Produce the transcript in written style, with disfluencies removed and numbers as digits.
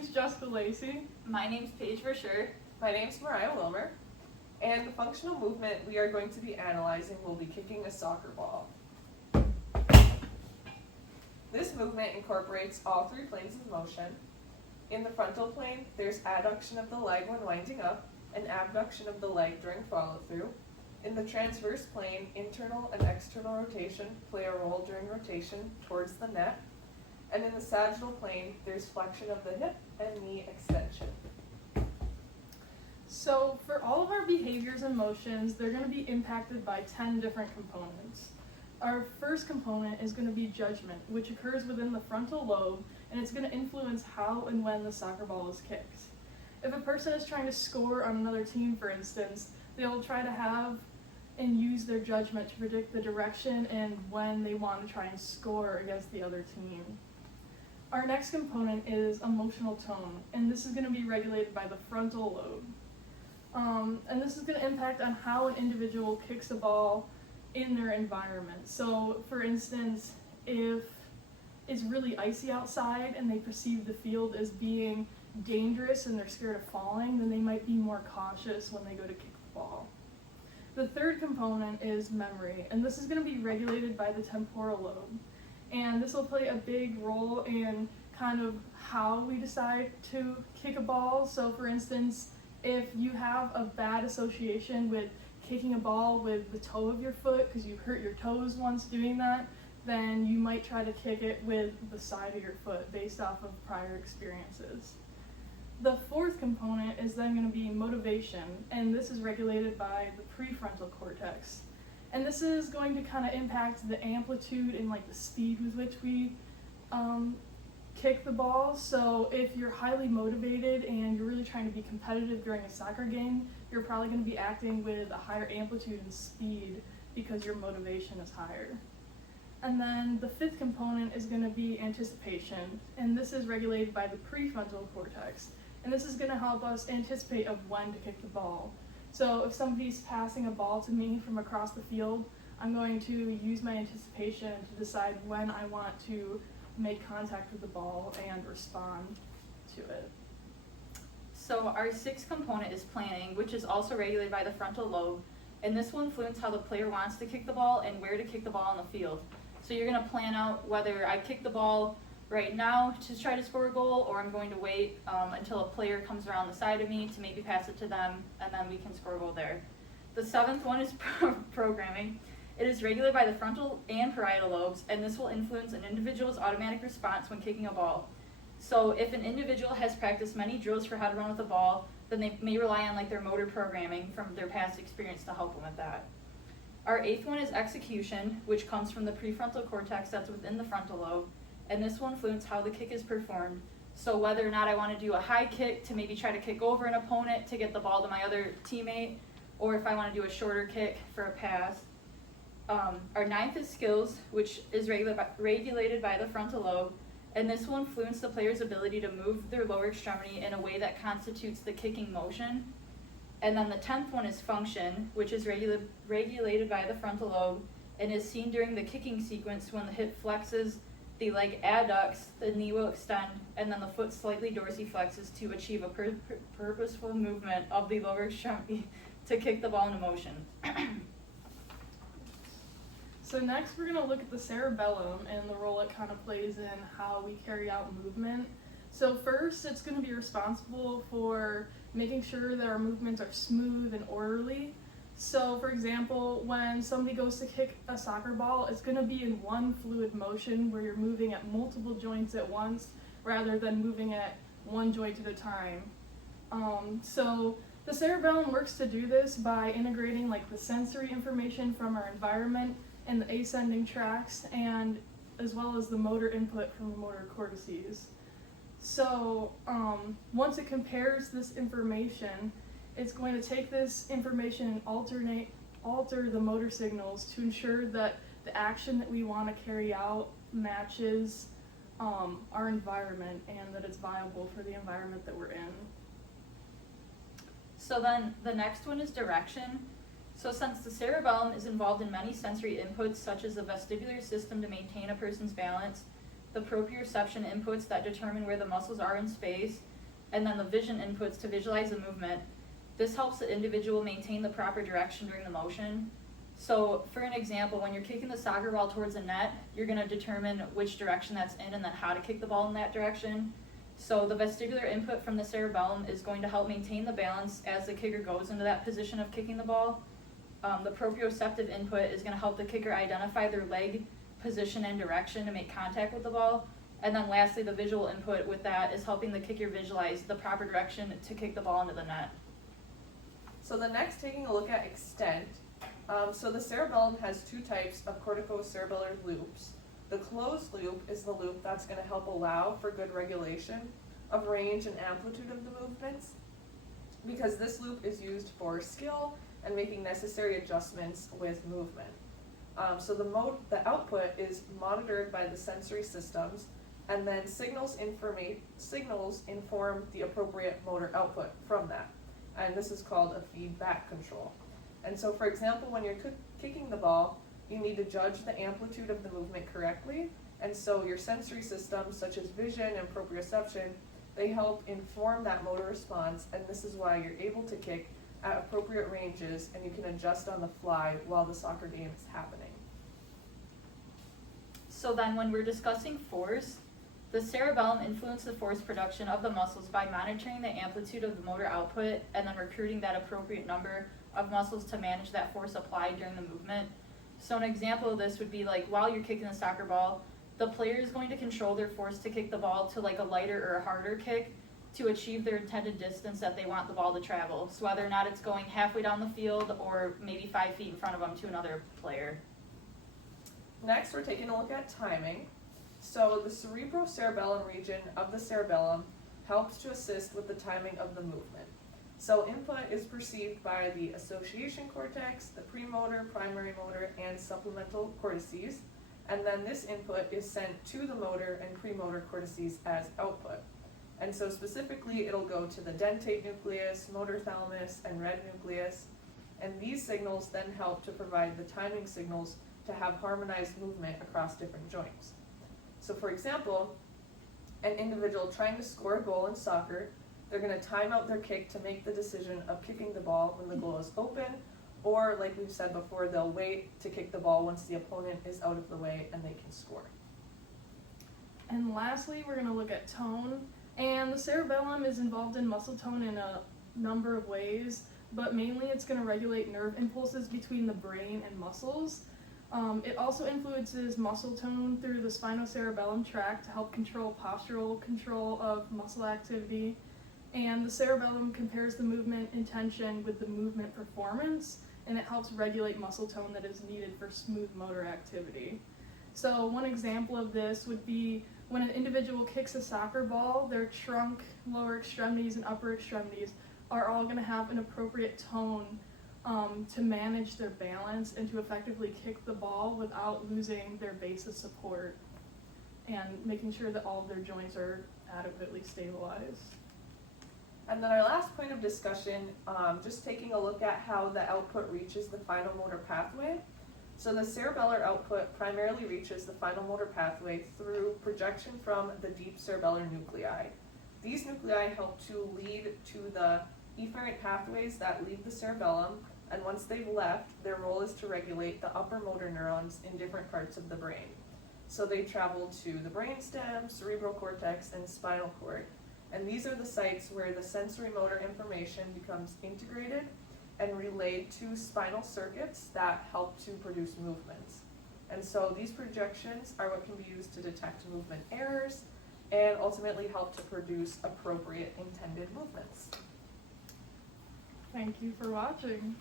name's Jessica Lacey. My name's Paige Verschure. My name's Mariah Wilmer, and the functional movement we are going to be analyzing will be kicking a soccer ball. This movement incorporates all three planes of motion. In the frontal plane, there's adduction of the leg when winding up and abduction of the leg during follow-through. In the transverse plane, internal and external rotation play a role during rotation towards the net. And in the sagittal plane, there's flexion of the hip and knee extension. So for all of our behaviors and motions, they're going to be impacted by 10 different components. Our first component is going to be judgment, which occurs within the frontal lobe, and it's going to influence how and when the soccer ball is kicked. If a person is trying to score on another team, for instance, they'll try to have and use their judgment to predict the direction and when they want to try and score against the other team. Our next component is emotional tone, and this is going to be regulated by the frontal lobe. And this is going to impact on how an individual kicks the ball in their environment. So, for instance, if it's really icy outside and they perceive the field as being dangerous and they're scared of falling, then they might be more cautious when they go to kick the ball. The third component is memory, and this is going to be regulated by the temporal lobe. And this will play a big role in kind of how we decide to kick a ball. So for instance, if you have a bad association with kicking a ball with the toe of your foot because you've hurt your toes once doing that, then you might try to kick it with the side of your foot based off of prior experiences. The fourth component is then going to be motivation, and this is regulated by the prefrontal cortex. And this is going to kind of impact the amplitude and like the speed with which we kick the ball. So if you're highly motivated and you're really trying to be competitive during a soccer game, you're probably going to be acting with a higher amplitude and speed because your motivation is higher. And then the fifth component is going to be anticipation, and this is regulated by the prefrontal cortex. And this is going to help us anticipate of when to kick the ball. So if somebody's passing a ball to me from across the field, I'm going to use my anticipation to decide when I want to make contact with the ball and respond to it. So our sixth component is planning, which is also regulated by the frontal lobe, and this will influence how the player wants to kick the ball and where to kick the ball on the field. So you're going to plan out whether I kick the ball right now to try to score a goal, or I'm going to wait until a player comes around the side of me to maybe pass it to them, and then we can score a goal there. The seventh one is programming. It is regulated by the frontal and parietal lobes, and this will influence an individual's automatic response when kicking a ball. So if an individual has practiced many drills for how to run with a ball, then they may rely on their motor programming from their past experience to help them with that. Our eighth one is execution, which comes from the prefrontal cortex that's within the frontal lobe, and this will influence how the kick is performed. So whether or not I want to do a high kick to maybe try to kick over an opponent to get the ball to my other teammate, or if I want to do a shorter kick for a pass. Our ninth is skills, which is regulated by the frontal lobe, and this will influence the player's ability to move their lower extremity in a way that constitutes the kicking motion. And then the 10th one is function, which is regulated by the frontal lobe and is seen during the kicking sequence when the hip flexes, the leg adducts, the knee will extend, and then the foot slightly dorsiflexes to achieve a purposeful movement of the lower extremity to kick the ball into motion. So next we're going to look at the cerebellum and the role it kind of plays in how we carry out movement. So first, it's going to be responsible for making sure that our movements are smooth and orderly. So for example, when somebody goes to kick a soccer ball, it's going to be in one fluid motion where you're moving at multiple joints at once rather than moving at one joint at a time. So the cerebellum works to do this by integrating the sensory information from our environment and the ascending tracts, and as well as the motor input from the motor cortices. So once it compares this information, it's going to take this information and alter the motor signals to ensure that the action that we want to carry out matches our environment and that it's viable for the environment that we're in. So then the next one is direction. So since the cerebellum is involved in many sensory inputs, such as the vestibular system to maintain a person's balance, the proprioception inputs that determine where the muscles are in space, and then the vision inputs to visualize the movement. This helps the individual maintain the proper direction during the motion. So for an example, when you're kicking the soccer ball towards the net, you're going to determine which direction that's in and then how to kick the ball in that direction. So the vestibular input from the cerebellum is going to help maintain the balance as the kicker goes into that position of kicking the ball. The proprioceptive input is going to help the kicker identify their leg position and direction to make contact with the ball. And then lastly, the visual input with that is helping the kicker visualize the proper direction to kick the ball into the net. So the next, taking a look at extent. So the cerebellum has two types of corticocerebellar loops. The closed loop is the loop that's going to help allow for good regulation of range and amplitude of the movements, because this loop is used for skill and making necessary adjustments with movement. So the output is monitored by the sensory systems, and then signals inform the appropriate motor output from that. And this is called a feedback control. And so, for example, when you're kicking the ball, you need to judge the amplitude of the movement correctly. And so your sensory systems, such as vision and proprioception, they help inform that motor response, and this is why you're able to kick at appropriate ranges and you can adjust on the fly while the soccer game is happening. So then when we're discussing force, the cerebellum influences the force production of the muscles by monitoring the amplitude of the motor output and then recruiting that appropriate number of muscles to manage that force applied during the movement. So an example of this would be like while you're kicking the soccer ball, the player is going to control their force to kick the ball to like a lighter or a harder kick to achieve their intended distance that they want the ball to travel. So whether or not it's going halfway down the field or maybe 5 feet in front of them to another player. Next, we're taking a look at timing. So the cerebrocerebellum region of the cerebellum helps to assist with the timing of the movement. So input is perceived by the association cortex, the premotor, primary motor, and supplemental cortices. And then this input is sent to the motor and premotor cortices as output. And so specifically, it'll go to the dentate nucleus, motor thalamus, and red nucleus. And these signals then help to provide the timing signals to have harmonized movement across different joints. So for example, an individual trying to score a goal in soccer, they're going to time out their kick to make the decision of kicking the ball when the goal is open, or like we've said before, they'll wait to kick the ball once the opponent is out of the way and they can score. And lastly, we're going to look at tone. And the cerebellum is involved in muscle tone in a number of ways, but mainly it's going to regulate nerve impulses between the brain and muscles. It also influences muscle tone through the spinocerebellum tract to help control postural control of muscle activity. And the cerebellum compares the movement intention with the movement performance, and it helps regulate muscle tone that is needed for smooth motor activity. So one example of this would be when an individual kicks a soccer ball, their trunk, lower extremities, and upper extremities are all going to have an appropriate tone to manage their balance and to effectively kick the ball without losing their base of support and making sure that all of their joints are adequately stabilized. And then our last point of discussion, just taking a look at how the output reaches the final motor pathway. So the cerebellar output primarily reaches the final motor pathway through projection from the deep cerebellar nuclei. These nuclei help to lead to the efferent pathways that leave the cerebellum, and once they've left, their role is to regulate the upper motor neurons in different parts of the brain. So they travel to the brainstem, cerebral cortex, and spinal cord. And these are the sites where the sensory motor information becomes integrated and relayed to spinal circuits that help to produce movements. And so these projections are what can be used to detect movement errors and ultimately help to produce appropriate intended movements. Thank you for watching.